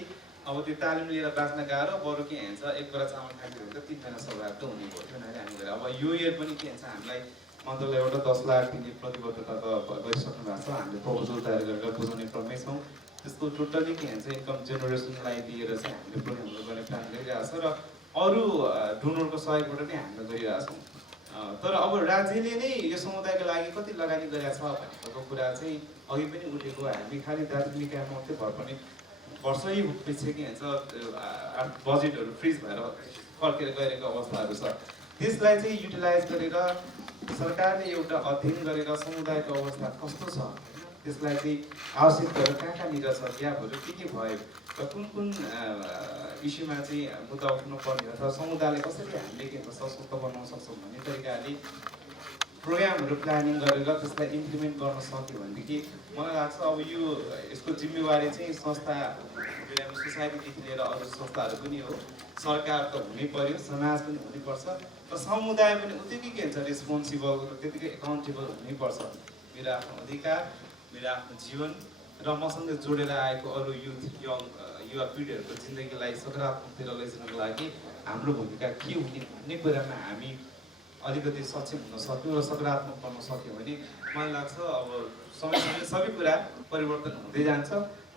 अब त्यो तालिम लिएर बाँच्न गाह्रो, बरु के भन्छ एक बेला चामल खाइदियो भने त 3 महिना सर्भाइभ त हुने भयो थियो हामीले। अब यो इयर पनि के भन्छ हामीलाई मन्त्रालयबाट 10 लाख दिने प्रतिबद्धता त गरिसक्नु भएको छ, हामीले प्रपोजल तयार गरेर बुझाउने क्रममै छौँ। त्यसको टोटली के भन्छ इन्कम जेनेरेसनलाई दिएर चाहिँ हामीले प्रोग्रामहरू गर्ने प्लान गरिरहेको छ र अरू डोनरको सहयोगबाट नै हामीले गरिरहेछौँ। तर अब राज्यले नै यो समुदायको लागि कति लगानी गरेको छ भनेको कुरा चाहिँ अघि पनि उठेको, हामी खालि दार्जिलिङ निकायमा मात्रै भर पर्ने वर्षै पछि के भन्छ बजेटहरू फ्रिज भएर फर्केर गइरहेको अवस्थाहरू छ। त्यसलाई चाहिँ युटिलाइज गरेर सरकारले एउटा अध्ययन गरेर समुदायको अवस्था कस्तो छ, त्यसलाई चाहिँ आवश्यकताहरू कहाँनिर छ, ग्यापहरू के भयो र कुन इस्युमा चाहिँ मुद्दा उठ्नु पर्ने अथवा समुदायलाई कसरी हामीले के भन्छ सशक्त बनाउन सक्छौँ भन्ने तरिकाले प्रोग्रामहरू प्लानिङ गरेर त्यसलाई इम्प्लिमेन्ट गर्न सक्यो भनेदेखि मलाई लाग्छ अब यो यसको जिम्मेवारी चाहिँ संस्था सोसाइटीदेखि लिएर अरू संस्थाहरू पनि हो, सरकार त हुनै पर्यो, समाज पनि हुनैपर्छ र समुदाय पनि उत्तिकै के भन्छ रेस्पोन्सिबल र त्यतिकै एकाउन्टेबल हुनैपर्छ। मेरो आफ्नो अधिकार, मेरो आफ्नो जीवन र मसँग जोडेर आएको अरू युथ युवा पिँढीहरूको जिन्दगीलाई सकारात्मकतिर लैजानको लागि हाम्रो भूमिका के हुने भन्ने कुरामा हामी अलिकति सक्षम हुन सक्यौँ र सकारात्मक बन्न सक्यौँ भने मलाई लाग्छ अब समयसँगै सबै कुरा परिवर्तन हुँदै जान्छ।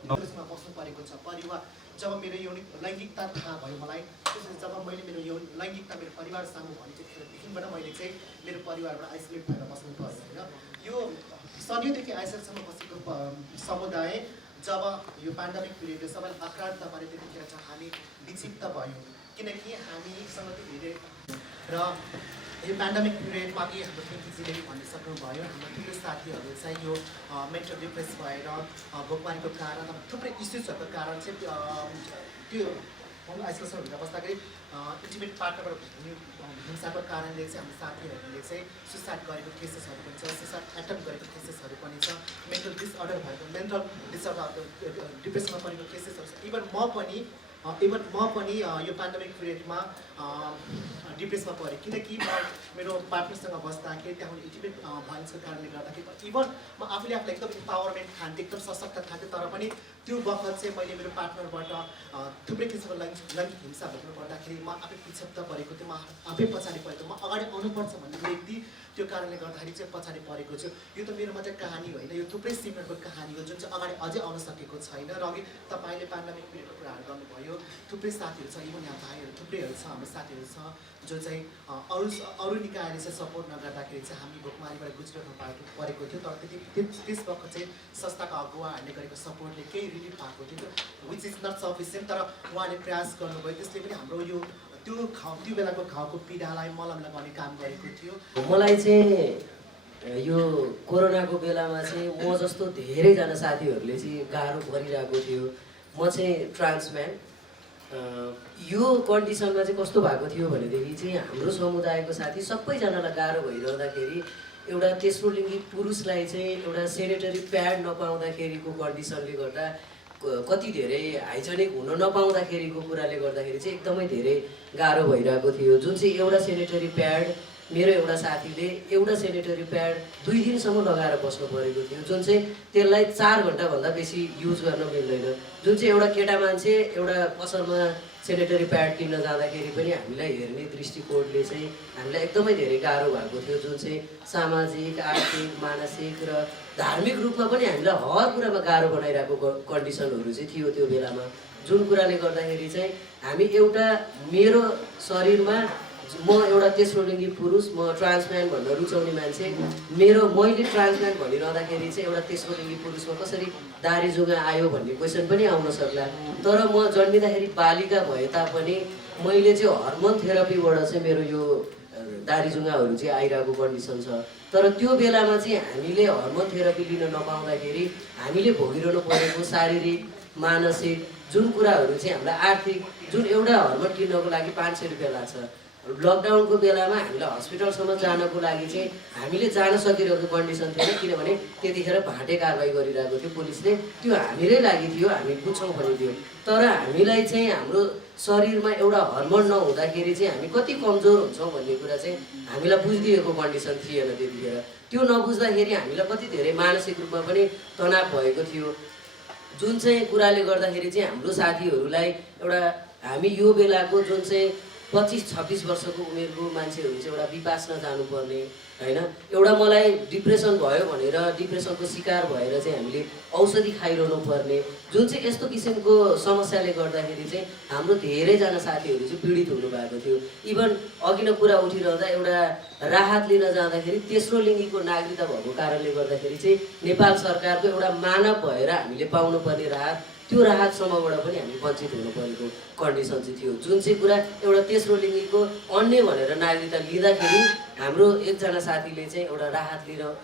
त्यसमा बस्नु परेको छ। परिवार जब मेरो यो लैङ्गिकता थाहा भयो मलाई, त्यसपछि जब मैले मेरो यो लैङ्गिकता मेरो परिवार सामु भने त्यतिखेरदेखिबाट मैले चाहिँ मेरो परिवारबाट आइसोलेट भएर बस्नु पर्यो होइन। यो सदियोदेखि आइसकेसम्म बसेको समुदाय जब यो पेन्डेमिक पिरियडले सबैलाई आक्रान्त पारे त्यतिखेर चाहिँ हामी विक्षिप्त भयौँ, किनकि हामीसँग त्यो धेरै र यो पेन्डेमिक पिरियडमा कि हाम्रो पिङ्कीजीले भन्नु सक्नुभयो, हाम्रो थुप्रै साथीहरू चाहिँ यो मेन्टल डिप्रेस भएर भोकमारीको कारण थुप्रै इस्युजहरूको कारण चाहिँ त्यो आइसोलेसनभित्र बस्दाखेरि इन्टिमेट पार्टनरबाट हिंसाको कारणले चाहिँ हाम्रो साथीहरूले चाहिँ सुसाइड गरेको केसेसहरू पनि छ, सुसाइड एटेम्प गरेको केसेसहरू पनि छ, मेन्टल डिसअर्डर भएको मेन्टल डिसअर्डर डिप्रेसनमा परेको केसेसहरू छ। इभन म पनि यो पेन्डेमिक पिरियडमा डिप्रेसमा परेँ, किनकि म मेरो पार्टनरसँग बस्दाखेरि त्यहाँ इन्टिमेट भाइलेन्सको कारणले गर्दाखेरि इभन म आफूले आफूलाई एकदम इम्पावरमेन्ट ठान्थेँ, एकदम सशक्त ठान्थेँ, तर पनि त्यो बखत चाहिँ मैले मेरो पार्टनरबाट थुप्रै किसिमको लैङ्गिक हिंसा भेट्नु पर्दाखेरि म आफै पिछप्त परेको थिएँ, म आफै पछाडि परेको, म अगाडि आउनुपर्छ भन्ने व्यक्ति त्यो कारणले गर्दाखेरि चाहिँ पछाडि परेको छु। यो त मेरो मात्रै कहानी होइन, यो थुप्रै सिनियरको कहानी हो जुन चाहिँ अगाडि अझै आउन सकेको छैन। र अघि तपाईँले पेन्डेमिक पिरियडको कुराहरू गर्नुभयो, थुप्रै साथीहरू छ, इभन यहाँ भाइहरू थुप्रैहरू छ, हाम्रो साथीहरू छ जो चाहिँ अरू निकायले चाहिँ सपोर्ट नगर्दाखेरि चाहिँ हामी भोकमारीबाट गुज्रिनु परेको थियो। तर त्यस वखत चाहिँ संस्थाका अगुवाहरूले गरेको सपोर्टले केही रिलिफ भएको थियो, विच इज नट सफिसियन्ट, तर उहाँले प्रयास गर्नुभयो, त्यसले पनि हाम्रो यो त्यो बेलाको घाउको पीडालाई मलम लगाउने काम गरेको थियो। मलाई चाहिँ यो कोरोनाको बेलामा चाहिँ म जस्तो धेरैजना साथीहरूले चाहिँ गाह्रो परिरहेको थियो। म चाहिँ ट्रान्सम्यान, यो कन्डिसनमा चाहिँ कस्तो भएको थियो भनेदेखि चाहिँ हाम्रो समुदायको साथी सबैजनालाई गाह्रो भइरहँदाखेरि एउटा तेस्रो लिङ्गी पुरुषलाई चाहिँ एउटा सेनिटरी प्याड नपाउँदाखेरिको कन्डिसनले गर्दा कति धेरै हाइजेनिक हुन नपाउँदाखेरिको कुराले गर्दाखेरि चाहिँ एकदमै धेरै गाह्रो भइरहेको थियो। जुन चाहिँ एउटा सेनिटरी प्याड मेरो एउटा साथीले एउटा सेनिटरी प्याड 2 दिनसम्म लगाएर बस्नु परेको थियो, जुन चाहिँ त्यसलाई 4 घन्टाभन्दा बेसी युज गर्न मिल्दैन। जुन चाहिँ एउटा केटा मान्छे एउटा पसलमा सेनिटरी प्याड किन्न जाँदाखेरि पनि हामीलाई हेर्ने दृष्टिकोणले चाहिँ हामीलाई एकदमै धेरै गाह्रो भएको थियो, जुन चाहिँ सामाजिक, आर्थिक, मानसिक र धार्मिक रूपमा पनि हामीलाई हर कुरामा गाह्रो बनाइरहेको कन्डिसनहरू चाहिँ थियो त्यो बेलामा। जुन कुराले गर्दाखेरि चाहिँ हामी एउटा मेरो शरीरमा म एउटा तेस्रो लिङ्गी पुरुष, म ट्रान्सम्यान भन्न रुचाउने मान्छे, मैले ट्रान्सम्यान भनिरहँदाखेरि चाहिँ एउटा तेस्रो लिङ्गी पुरुषमा कसरी दारी जुगा आयो भन्ने क्वेसन पनि आउन सक्ला। तर म जन्मिँदाखेरि बालिका भए तापनि मैले चाहिँ हर्मोन थेरापीबाट चाहिँ मेरो यो दारीजुङ्गाहरू चाहिँ आइरहेको कन्डिसन छ। तर त्यो बेलामा चाहिँ हामीले हर्मोन थेरापी लिन नपाउँदाखेरि हामीले भोगिरहनु परेको शारीरिक मानसिक जुन कुराहरू चाहिँ हामीलाई आर्थिक जुन एउटा हर्मोन किन्नको लागि 500 रुपियाँ लाग्छ, लकडाउनको बेलामा हामीलाई हस्पिटलसम्म जानको लागि चाहिँ हामीले जान सकिरहेको कन्डिसन थिएन, किनभने त्यतिखेर भाटे कारवाही गरिरहेको थियो पुलिसले। त्यो हामीरै लागि थियो, हामी बुझ्छौँ पनि थियो। तर हामीलाई चाहिँ हाम्रो शरीरमा एउटा हर्मोन नहुँदाखेरि चाहिँ हामी कति कमजोर हुन्छौँ भन्ने कुरा चाहिँ हामीलाई बुझिदिएको कन्डिसन थिएन त्यतिखेर। त्यो नबुझ्दाखेरि हामीलाई कति धेरै मानसिक रूपमा पनि तनाव भएको थियो, जुन चाहिँ कुराले गर्दाखेरि चाहिँ हाम्रो साथीहरूलाई एउटा हामी यो बेलाको जुन चाहिँ 25-26 वर्षको उमेरको मान्छेहरू चाहिँ एउटा विपासना जानुपर्ने होइन, एउटा मलाई डिप्रेसन भयो भनेर डिप्रेसनको शिकार भएर चाहिँ हामीले औषधि खाइरहनु पर्ने, जुन चाहिँ यस्तो किसिमको समस्याले गर्दाखेरि चाहिँ हाम्रो धेरैजना साथीहरू चाहिँ पीडित हुनुभएको थियो। इभन अघि नै कुरा उठिरहँदा एउटा राहत लिन जाँदाखेरि तेस्रो लिङ्गीको नागरिकता भएको कारणले गर्दाखेरि चाहिँ नेपाल सरकारको एउटा मानव भएर हामीले पाउनुपर्ने राहत, त्यो राहतसम्मबाट पनि हामी वञ्चित हुनु परेको कन्डिसन चाहिँ थियो। जुन चाहिँ कुरा एउटा तेस्रो लिङ्गीको अन्य भनेर नागरिकता लिँदाखेरि हाम्रो एकजना साथीले चाहिँ एउटा राहत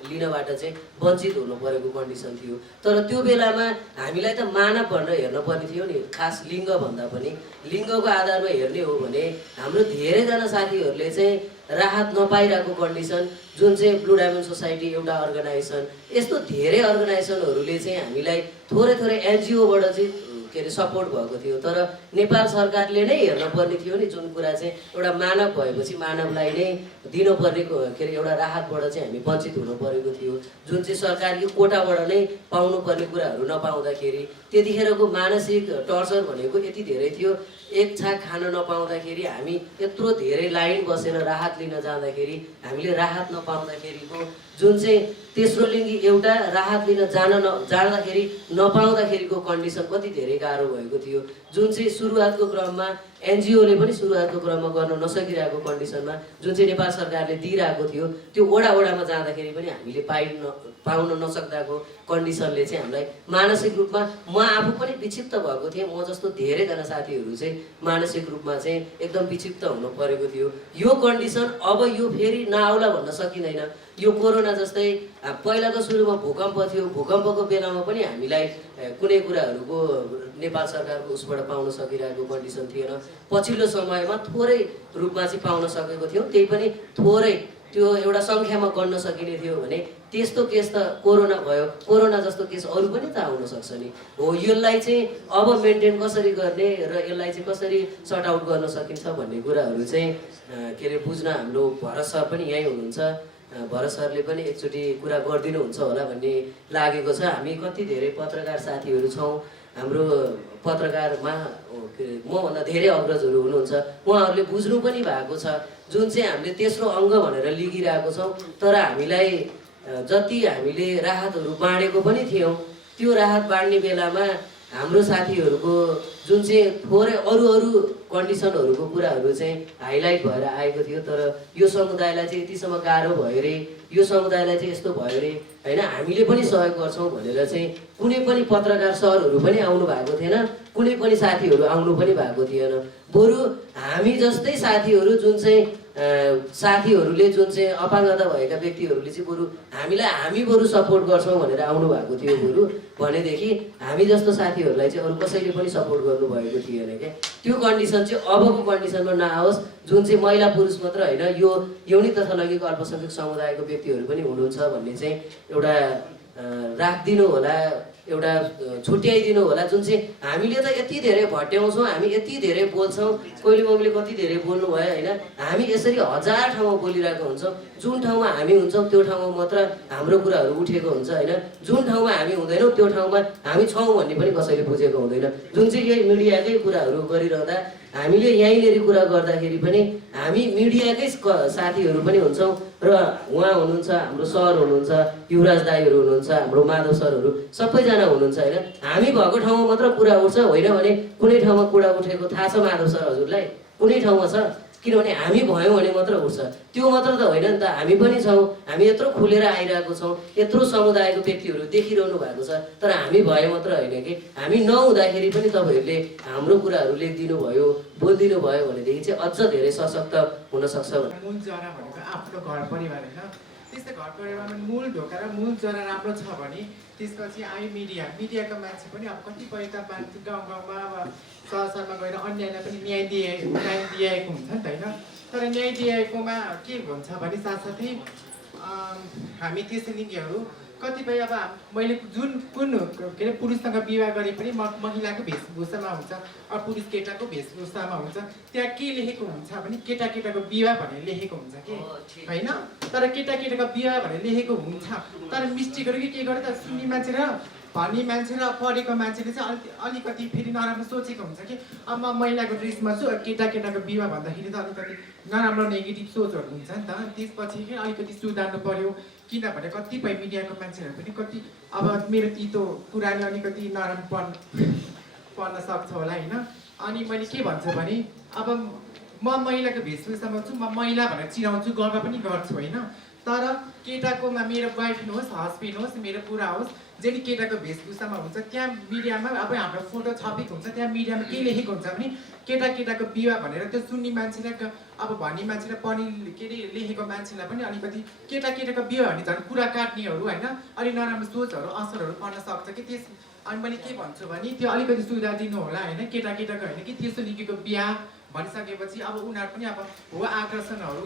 लिनबाट चाहिँ वञ्चित हुनु परेको कन्डिसन थियो। तर त्यो बेलामा हामीलाई त मानव भनेर हेर्न पर्ने थियो नि, खास लिङ्ग भन्दा पनि लिङ्गको आधारमा हेर्ने हो भने हाम्रो धेरैजना साथीहरूले चाहिँ राहत नपाइरहेको कन्डिसन, जुन चाहिँ ब्लू डायमन्ड सोसाइटी एउटा अर्गनाइजेसन, यस्तो धेरै अर्गनाइजेसनहरूले चाहिँ हामीलाई थोरै थोरै एनजिओबाट चाहिँ के अरे सपोर्ट भएको थियो। तर नेपाल सरकारले नै हेर्न पर्ने थियो नि, जुन कुरा चाहिँ एउटा मानव भएपछि मानवलाई नै दिनुपर्ने के अरे एउटा राहतबाट चाहिँ हामी वञ्चित हुनु परेको थियो। जुन चाहिँ सरकारको कोटाबाट नै पाउनुपर्ने कुराहरू नपाउँदाखेरि त्यतिखेरको मानसिक टर्चर भनेको यति धेरै थियो। एक छाक खान नपाउँदाखेरि हामी यत्रो धेरै लाइन बसेर राहत लिन जाँदाखेरि हामीले राहत नपाउँदाखेरिको जुन चाहिँ तेस्रो लिङ्गी एउटा राहत लिन जाँदाखेरि नपाउँदाखेरिको कन्डिसन कति धेरै गाह्रो भएको थियो। जुन चाहिँ सुरुवातको क्रममा एनजिओले पनि सुरुवातको क्रममा गर्न नसकिरहेको कन्डिसनमा जुन चाहिँ नेपाल सरकारले दिइरहेको थियो, त्यो वडामा जाँदाखेरि पनि हामीले पाउन नसक्दाको कन्डिसनले चाहिँ हामीलाई मानसिक रूपमा, म आफू पनि विक्षिप्त भएको थिएँ, म जस्तो धेरैजना साथीहरू चाहिँ मानसिक रूपमा चाहिँ एकदम विक्षिप्त हुनु परेको थियो। यो कन्डिसन अब यो फेरि नआउला भन्न सकिँदैन। यो कोरोना जस्तै पहिलाको सुरुमा भूकम्प थियो, भूकम्पको बेलामा पनि हामीलाई कुनै कुराहरूको नेपाल सरकारको उसबाट पाउन सकिरहेको कन्डिसन थिएन। पछिल्लो समयमा थोरै रूपमा चाहिँ पाउन सकेको थियौँ, त्यही पनि थोरै, त्यो एउटा सङ्ख्यामा गर्न सकिने थियो भने त्यस्तो केस त कोरोना भयो, कोरोना जस्तो केस अरू पनि त आउन सक्छ नि। हो, यसलाई चाहिँ अब मेन्टेन कसरी गर्ने र यसलाई चाहिँ कसरी सर्ट आउट गर्न सकिन्छ भन्ने कुराहरू चाहिँ के अरे बुझ्न हाम्रो भरत सर पनि यहीँ हुनुहुन्छ। भरत सरले पनि एकचोटि कुरा गरिदिनुहुन्छ होला भन्ने लागेको छ। हामी कति धेरै पत्रकार साथीहरू छौँ, हाम्रो पत्रकारमा मभन्दा धेरै अग्रजहरू हुनुहुन्छ, उहाँहरूले बुझ्नु पनि भएको छ। जुन चाहिँ हामीले तेस्रो अङ्ग भनेर लिगिरहेको छौँ, तर हामीलाई जति हामीले राहतहरू बाँडेको पनि थियौँ, त्यो राहत बाँड्ने बेलामा हाम्रो साथीहरूको जुन चाहिँ थोरै अरू कन्डिसनहरूको कुराहरू चाहिँ हाइलाइट भएर आएको थियो। तर यो समुदायलाई चाहिँ यतिसम्म गाह्रो भयो रे, यो समुदायलाई चाहिँ यस्तो भयो रे होइन, हामीले पनि सहयोग गर्छौँ भनेर चाहिँ कुनै पनि पत्रकार सरहरू पनि आउनु भएको थिएन, कुनै पनि साथीहरू आउनु पनि भएको थिएन। बरु हामी जस्तै साथीहरू जुन चाहिँ साथीहरूले जुन चाहिँ अपाङ्गता भएका व्यक्तिहरूले चाहिँ हामी बरु सपोर्ट गर्छौँ भनेर आउनु भएको थियो। बरु भनेदेखि हामी जस्तो साथीहरूलाई चाहिँ अरू कसैले पनि सपोर्ट गर्नुभएको थिएन क्या। त्यो कन्डिसन चाहिँ अबको कन्डिसनमा नआओस्। जुन चाहिँ महिला पुरुष मात्र होइन, यो यौनिक तथा लैङ्गिक अल्पसङ्ख्यक समुदायको व्यक्तिहरू पनि हुनुहुन्छ भन्ने चाहिँ एउटा राखिदिनु होला, एउटा छुट्याइदिनु होला। जुन चाहिँ हामीले त यति धेरै भट्याउँछौँ, हामी यति धेरै बोल्छौँ, कोहीले मम्मीले कति धेरै बोल्नुभयो होइन, हामी यसरी 1000 ठाउँमा बोलिरहेको हुन्छौँ। जुन ठाउँमा हामी हुन्छौँ त्यो ठाउँमा मात्र हाम्रो कुराहरू उठेको हुन्छ होइन, जुन ठाउँमा हामी हुँदैनौँ त्यो ठाउँमा हामी छौँ भन्ने पनि कसैले बुझेको हुँदैन। जुन चाहिँ यही मिडियाकै कुराहरू गरिरहँदा हामीले यहीँनिर कुरा गर्दाखेरि पनि हामी मिडियाकै साथीहरू पनि हुन्छौँ र उहाँ हुनुहुन्छ, हाम्रो सर हुनुहुन्छ, युवराज दाईहरू हुनुहुन्छ, हाम्रो माधव सरहरू सबैजना हुनुहुन्छ होइन। हामी भएको ठाउँमा मात्र कुरा उठ्छ, होइन भने कुनै ठाउँमा कुरा उठेको थाहा छ माधव सर हजुरलाई? कुनै ठाउँमा छ? किनभने हामी भयौँ भने मात्र उठ्छ। त्यो मात्र त होइन नि त, हामी पनि छौँ, हामी यत्रो खुलेर आइरहेको छौँ, यत्रो समुदायको व्यक्तिहरू देखिरहनु भएको छ, तर हामी भए मात्र होइन कि हामी नहुँदाखेरि पनि तपाईँहरूले हाम्रो कुराहरू लेखिदिनु भयो, बोलिदिनु भयो भनेदेखि चाहिँ अझ धेरै सशक्त हुनसक्छ। मूल जरा भनेको आफ्नो घर परिवार होइन, त्यस्तै घर परिवारमा मूल ढोका र मूल जरा राम्रो छ भने त्यसपछि आयो मिडियाको मान्छे पनि अब कतिपयका मान्छे गाउँ गाउँमा अब सहरमा गएर अन्यायलाई पनि न्याय दिएको हुन्छ नि त होइन। तर न्याय दिएकोमा के हुन्छ भने साथसाथै हामी त्यस्तो लिङ्गीहरू कतिपय अब मैले कुन के अरे पुरुषसँग विवाह गरे पनि महिलाको वेशभूषामा हुन्छ, अब पुरुष केटाको वेशभूषामा हुन्छ, त्यहाँ के लेखेको हुन्छ भने केटाको विवाह भनेर लेखेको हुन्छ कि होइन। तर केटाको विवाह भनेर लेखेको हुन्छ, तर मिस्टेकहरू के गर्यो त सुन्ने मान्छे र भन्ने मान्छे र पढेको मान्छेले चाहिँ अलिकति फेरि नराम्रो सोचेको हुन्छ कि अब म महिलाको ड्रेसमा छु, केटाको विवाह भन्दाखेरि त अलिकति नराम्रो नेगेटिभ सोचहरू हुन्छ नि त। त्यसपछि कि अलिकति सुधार्नु पर्यो, किनभने कतिपय मिडियाको मान्छेहरू पनि कति अब मेरो तितो कुराले अलिकति नराम्रो पर्न सक्छ होला होइन। अनि मैले के भन्छु भने अब म महिलाको वेशभूषामा छु, म महिला भनेर चिनाउँछु, गर्व पनि गर्छु होइन। तर केटाकोमा मेरो बोयफ्रेन्ड होस्, हस्बेन्ड होस्, मेरो बुढा होस्, जेनी केटाको वेशभूषामा हुन्छ त्यहाँ मिडियामा अब हाम्रो फोटो छपेको हुन्छ, त्यहाँ मिडियामा के लेखेको हुन्छ भने केटाको विवाह भनेर त्यो सुन्ने मान्छेलाई अब भन्ने मान्छेलाई पनि के अरे लेखेको मान्छेलाई पनि अलिकति केटाको विवाह भने झन् कुरा काट्नेहरू होइन, अलिक नराम्रो सोचहरू असरहरू पर्न सक्छ कि त्यस। अनि मैले के भन्छु भने त्यो अलिकति सुधारिदिनु होला होइन, केटाको होइन कि त्यस्तो लिङ्गीको बिहा भनिसकेपछि अब उनीहरू पनि अब हो आकर्षणहरू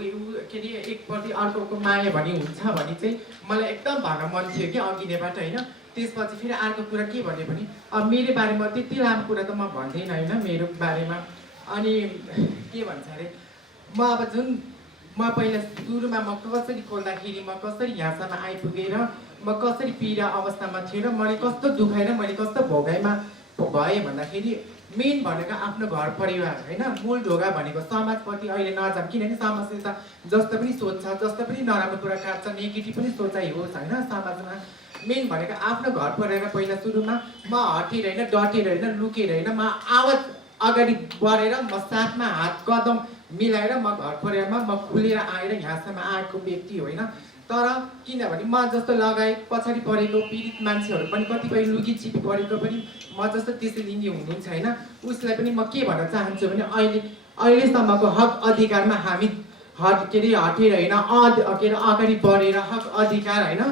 के अरे एकप्रति अर्कोको माया भन्ने हुन्छ भने चाहिँ मलाई एकदम भागा मन थियो कि अघि नेबाट होइन। त्यसपछि फेरि अर्को कुरा के भन्यो भने अब मेरो बारेमा त्यति लामो कुरा त म भन्दैन होइन मेरो बारेमा। अनि के भन्छ अरे म अब जुन म पहिला सुरुमा म कसरी खोल्दाखेरि म कसरी यहाँसम्म आइपुगेर म कसरी पीडा अवस्थामा थिएँ र मैले कस्तो दुखाएर मैले कस्तो भोगाइमा भएँ भन्दाखेरि मेन भनेको आफ्नो घर परिवार होइन। मूल ढोका भनेको समाजप्रति अहिले नजाम, किनभने समाजले त जस्तो पनि सोध्छ, जस्तो पनि नराम्रो कुरा काट्छ, नेगेटिभ पनि सोचाइ होस् होइन समाजमा। मेन भनेको आफ्नो घर परिवार पहिला सुरुमा म हटेर होइन, डटेर होइन, लुकेर होइन, म आवाज अगाडि बढेर म साथमा हात कदम मिलाएर म घर परिवारमा म खुलेर आएर यहाँसम्म आएको व्यक्ति होइन। तर किनभने म जस्तो लगायत पछाडि परेको पीडित मान्छेहरू पनि कतिपय लुकी छिपी परेको पनि म जस्तो त्यसै लिङ्गी हुनुहुन्छ होइन, उसलाई पनि म के भन्न चाहन्छु भने अहिलेसम्मको हक अधिकारमा हामी के अरे हटेर होइन, के अरे अगाडि बढेर हक अधिकार होइन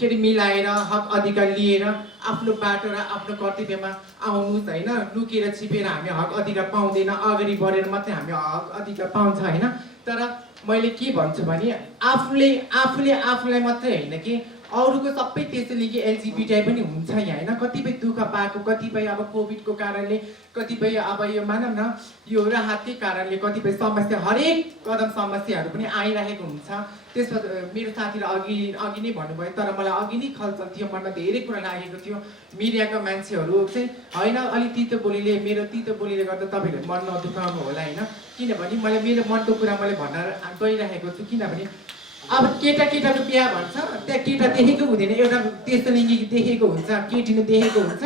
के अरे मिलाएर हक अधिकार लिएर आफ्नो बाटो र आफ्नो कर्तव्यमा आउनुहोस् होइन। लुकेर छिपेर हामी हक अधिकार पाउँदैन, अगाडि बढेर मात्रै हामी हक अधिकार पाउँछ होइन। तर मैले के भन्छु भने आफूलाई मात्रै होइन कि अरूको सबै त्यस्तो लिङ्गी एलजिबिटिआई पनि हुन्छ यहाँ होइन। कतिपय दुःख पाएको, कतिपय अब कोभिडको कारणले, कतिपय अब यो मानौँ न यो राहतकै कारणले कतिपय समस्या हरेक कदम समस्याहरू पनि आइरहेको हुन्छ। त्यसमा मेरो साथीले अघि नै भन्नुभयो, तर मलाई अघि नै खल्चल थियो, मनमा धेरै कुरा लागेको थियो। मिडियाका मान्छेहरू चाहिँ होइन अलिक तितो बोलीले, मेरो तितो बोलीले गर्दा तपाईँहरूले मन नदुखाउनु होला होइन। किनभने मैले मेरो मनको कुरा मैले भन्न गइरहेको छु। किनभने अब केटाको बिहा भन्छ, त्यहाँ केटा देखेको हुँदैन, एउटा त्यस्तो लिङ्गी देखेको हुन्छ, केटी नै देखेको हुन्छ।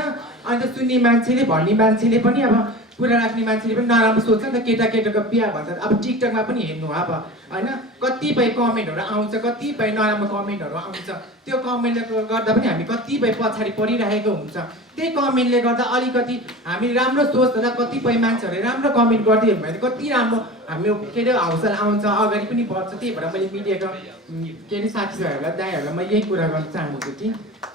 अन्त सुन्ने मान्छेले भन्ने मान्छेले पनि अब कुरा राख्ने मान्छेले पनि नराम्रो सोच्छ नि त। केटाको बिहा भन्दा अब टिकटकमा पनि हेर्नु अब होइन, कतिपय कमेन्टहरू आउँछ, कतिपय नराम्रो कमेन्टहरू आउँछ। त्यो कमेन्टले गर्दा पनि हामी कतिपय पछाडि परिरहेको हुन्छ। त्यही कमेन्टले गर्दा अलिकति हामी राम्रो सोच्दा कतिपय मान्छेहरूले राम्रो कमेन्ट गरिदियो भने कति राम्रो हाम्रो के अरे हौसला आउँछ, अगाडि पनि बढ्छ। त्यही भएर मैले मिडियाको के अरे साथीभाइहरूलाई दाइहरूलाई म यही कुरा गर्न चाहन्छु कि